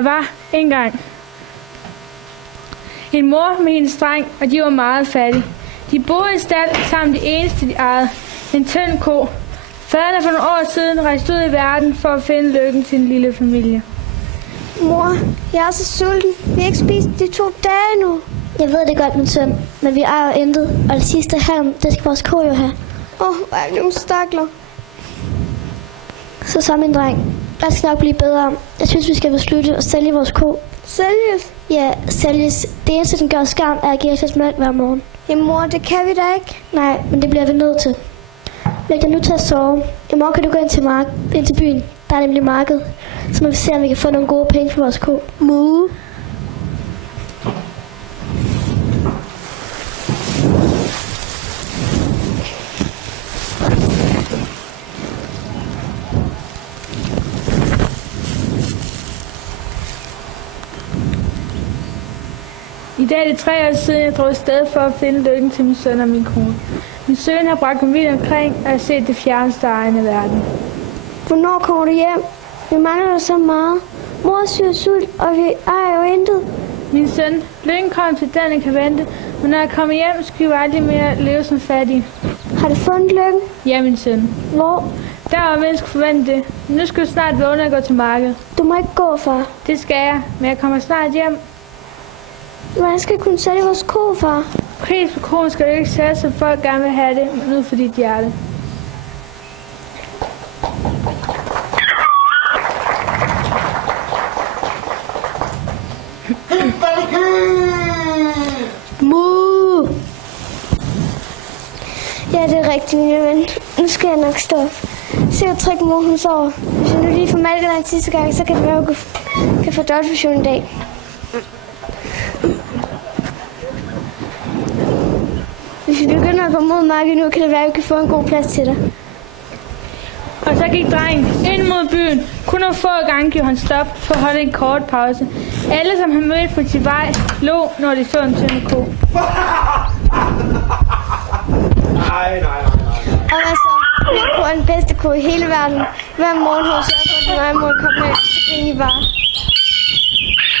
Der var engang en mor med hendes dreng, og de var meget fattige. De boede i stald sammen det eneste, de ejede. En tynd ko. Faderen for nogle år siden rejste ud i verden for at finde lykken til en lille familie. Mor, jeg er så sulten. Vi har ikke spist de 2 dage nu. Jeg ved det godt, min søn, men vi ejer jo intet, og det sidste halm, det skal vores ko jo have. Hvor er nogle stakler. Så min dreng. Jeg skal nok blive bedre. Jeg synes, vi skal beslutte at sælge vores ko. Sælges? Ja, sælges. Det eneste, den gør skam, er at give os mælk hver morgen. Jamen mor, det kan vi da ikke. Nej, men det bliver vi nødt til. Læg dig nu til at sove. I morgen kan du gå ind til byen. Der er nemlig marked. Så må vi se, om vi kan få nogle gode penge for vores ko. Mu. I dag er det 3 år siden, jeg drog afsted for at finde lykken til min søn og min kone. Min søn har bragt mig vidt omkring, og jeg har set det fjerneste egen af verden. Hvornår kommer du hjem? Vi mangler så meget. Mor syr sult, og vi ejer jo intet. Min søn, lykken kommer til den, jeg kan vente, men når jeg kommer hjem, skal vi aldrig mere leve som fattige. Har du fundet lykken? Ja, min søn. Hvor? Der var jeg skulle forvente det. Nu skal du snart vågne og gå til markedet. Du må ikke gå, far. Det skal jeg, men jeg kommer snart hjem. Hvad skal kunne sælge vores ko, far? Pris på koen skal du ikke sætte, så folk gerne vil have det, men ud for dit hjerte. Mu! Ja, det er rigtigt, min ven. Nu skal jeg nok stå op. Se at trække mor, hun sover. Hvis jeg nu lige får malket den sidste gang, så kan det være, at jeg kan få dødsfusion i dag. Hvis vi begynder at gå mod markedet nu, kan det være, at vi kan få en god plads til dig. Og så gik drengen ind mod byen. Kun nogle få gange gjorde han stop for at holde en kort pause. Alle, som han mødte på sin vej, lå, når de så en tynd ko. Nej. Og hvad så? Min ko er den bedste ko i hele verden. Hver morgen har hun sørget for, at den egen mor kom med, så griner I bare.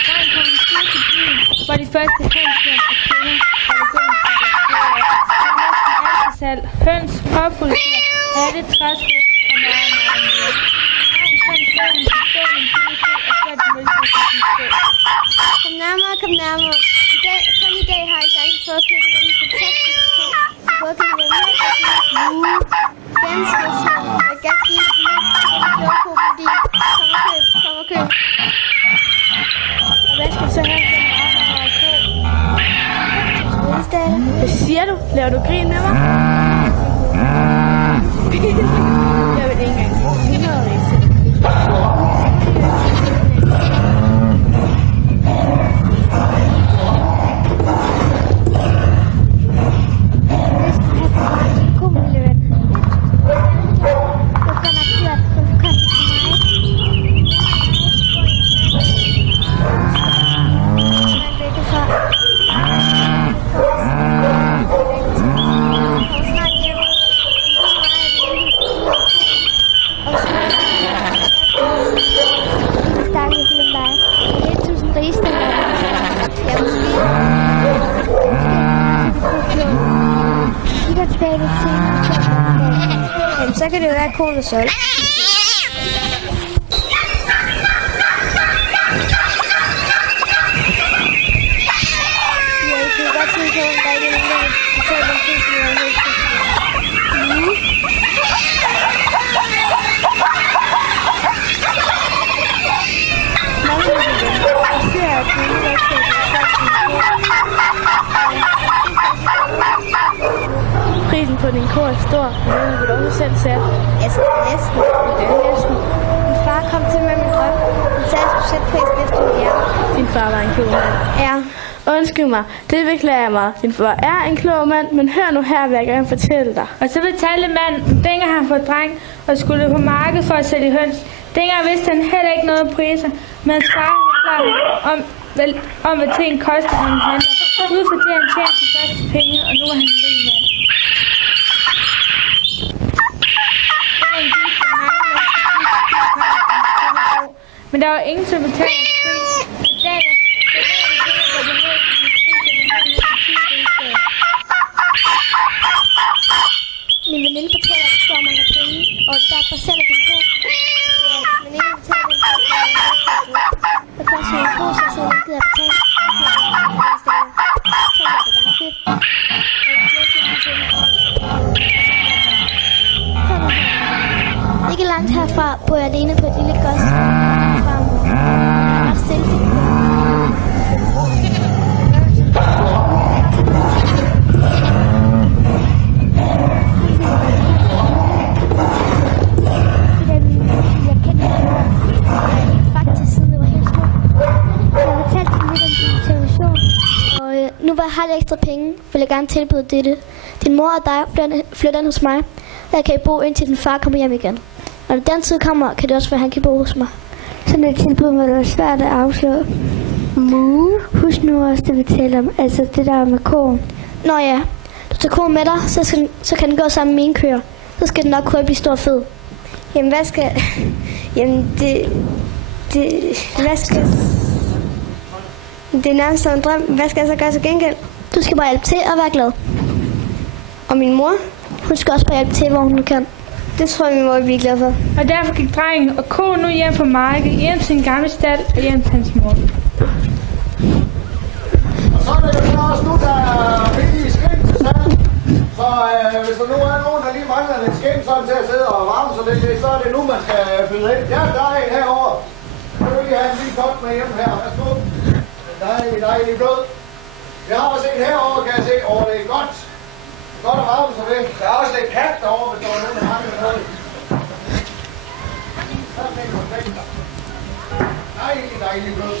Drengen kom en tur til byen, hvor de første hønsmænd og kvinder var begyndt til salg. Høns, påfuldsdyr, hatte, træsko og meget mere. Drengen fandt stedet, han stod med en tynd ko og førte den mødte på sin sko. Kom nærmere. Kun i dag har I chancen for at købe den fantastiske ko. Både kan det være med og sige ganske sjovt og ganske lille ko, fordi kom og køb. Og hvad skal du så have for en ko? Hvad siger du? Laver du grin med mig? Jeg vil ikke engang 100 rise. Så kan det jo være, at konen er solgt. Jeg kan godt tænke på, at der ikke er nogen, der betaler den prisen, jeg har hørt. Prisen på din ko er stor, men den har du også selv sat. Næsten. Min far kom til mig med min drøm. Han sagde, at jeg skulle sætte prisen efter min hjerte. Din far var en klog mand. Ja. Undskyld mig, det beklager jeg mig. Din far er en klog mand, men hør nu her, hvad jeg gerne fortælle dig. Og så fortalte manden, dengang han fået dreng og skulle på markedet for at sælge høns. Dengang vidste han heller ikke noget om priser, men hans far var klar om hvad ting koster, han handler. Ud for det, han tjente de første penge, og nu er han en rig mand. Men der var ingen til at betale hans pris. har lidt ekstra penge, vil jeg gerne tilbyde dette. Din mor og dig flytter ind hos mig. Der kan I bo, indtil din far kommer hjem igen. Når den tid kommer, kan det også være, at han kan bo hos mig. Sådan et tilbud må det være svært at afslå. Husk nu også det, vi taler om. Altså det der med koen. Nå ja, du tager koen med dig, så kan den gå sammen med mine køer. Så skal den nok kun blive stor og fed. Jamen, hvad skal... Jamen, hvad skal... Det er nærmest en drøm. Hvad skal jeg så gøre til gengæld? Du skal bare hjælpe til og være glad. Og min mor? Hun skal også bare hjælpe til, hvor hun kan. Det tror jeg, min mor vil blive glad for. Og derfor gik drengen og koen nu hjem fra markedet, hjem til sin gamle stald og hjem til hans mor. Og så er det jo også nu, der er billige skind til salg. Så hvis der nu er nogen, der lige mangler lidt skind sådan til at sidde og varme sig lidt, så er det nu, man skal byde ind. Ja, der er en herovre. Så vil lige have en lille kop med hjem her. Værsgo. Dejlig blød. Jeg har også en herovre, kan jeg se. Det er godt. Godt at varme sig ved. Der er også lidt kat derovre, hvis der er nogen, der mangler noget. Dejlig blød.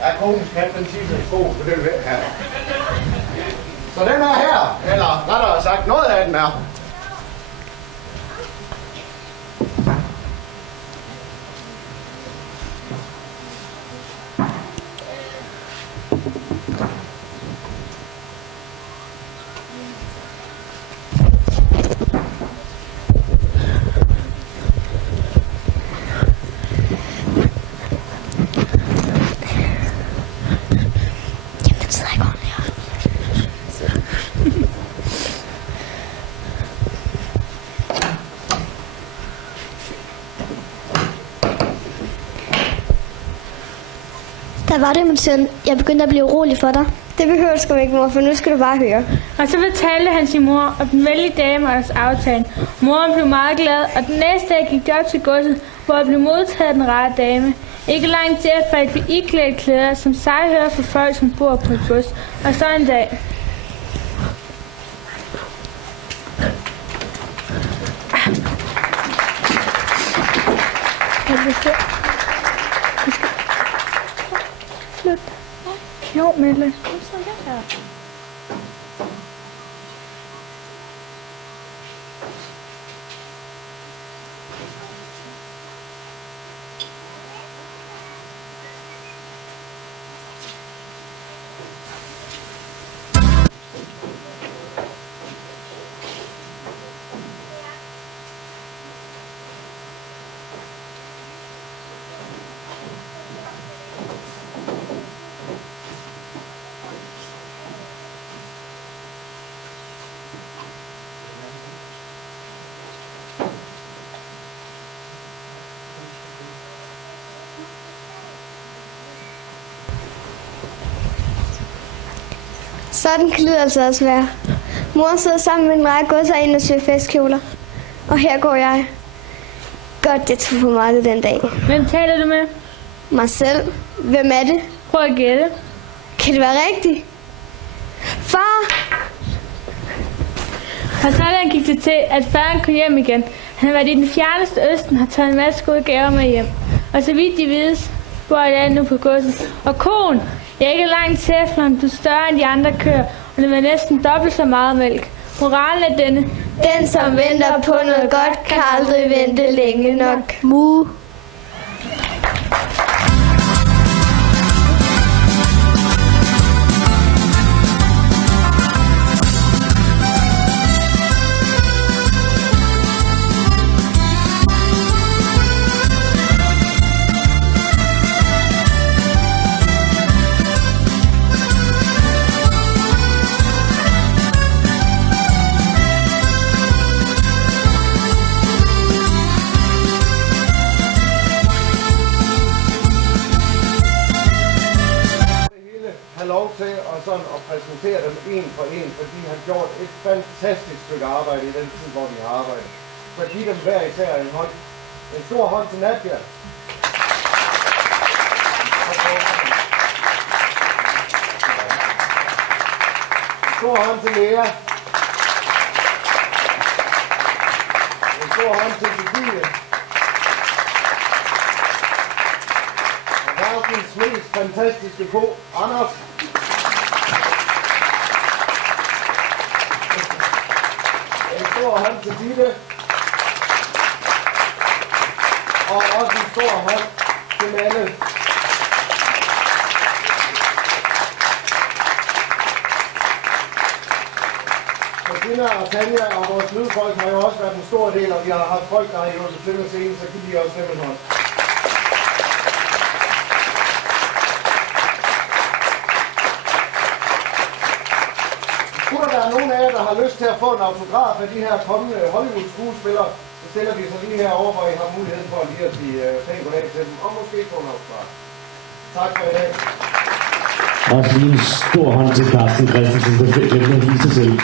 Ja, kongens kat, den tisser i sko, for det vil her. Så den er her, eller rettere sagt, noget af den er. Der var det, min søn. Jeg begyndte at blive urolig for dig. Det behøver du sgu ikke, mor, for nu skal du bare høre. Og så fortalte han sin mor om den vældige dame og deres aftale. Moren blev meget glad, og den næste dag gik de op til godset, hvor jeg blev modtaget af den rare dame. Ikke lang tid efter jeg blev iklædt klæder, som sig hører for folk, som bor på et gods. Og så en dag... Jo, Mette. Sådan kan det altså også være. Mor sidder sammen med en række godser ind og søger festkjoler. Og her går jeg. Godt, jeg tog på markedet den dag. Hvem taler du med? Mig selv. Hvem er det? Prøv at gætte. Kan det være rigtigt? Far! Og sådan gik det til, at faren kom hjem igen. Han har været i den fjerneste østen, har taget en masse gode gaver med hjem. Og så vidt de vides, bor jeg nu på godset. Og koen, jeg er ikke langt til efterhånden, du er større end de andre køer, og det var næsten dobbelt så meget mælk. Moralen er denne. Den, som venter på noget godt, kan aldrig vente længe nok. Mu. Lov til at præsentere dem en for en, for de har gjort et fantastisk stykke arbejde i den tid, hvor de har arbejdet. Så giv dem hver især en hånd. En stor hånd til Nadia. En stor hånd til Lea. En stor hånd til Cecilie. Og verdens mest fantastiske ko, Anders. stor hånd til Ditte. Og også en stor hånd til Manne. Christina og Tanja og vores lydfolk har jo også været en stor del, og vi har haft folk, der har hjulpet til at scenen, så giver de også dem en hånd. Skulle der være nogen af jer, der har lyst til at få en autograf af de her kommende Hollywood-skuespillere, så stiller vi så lige herovre, hvor I har mulighed for lige at sige pænt goddag til dem, og måske få en autograf. Tak for i dag. Også lige en stor hånd til Carsten Christensen, der fik glemt at vise sig selv.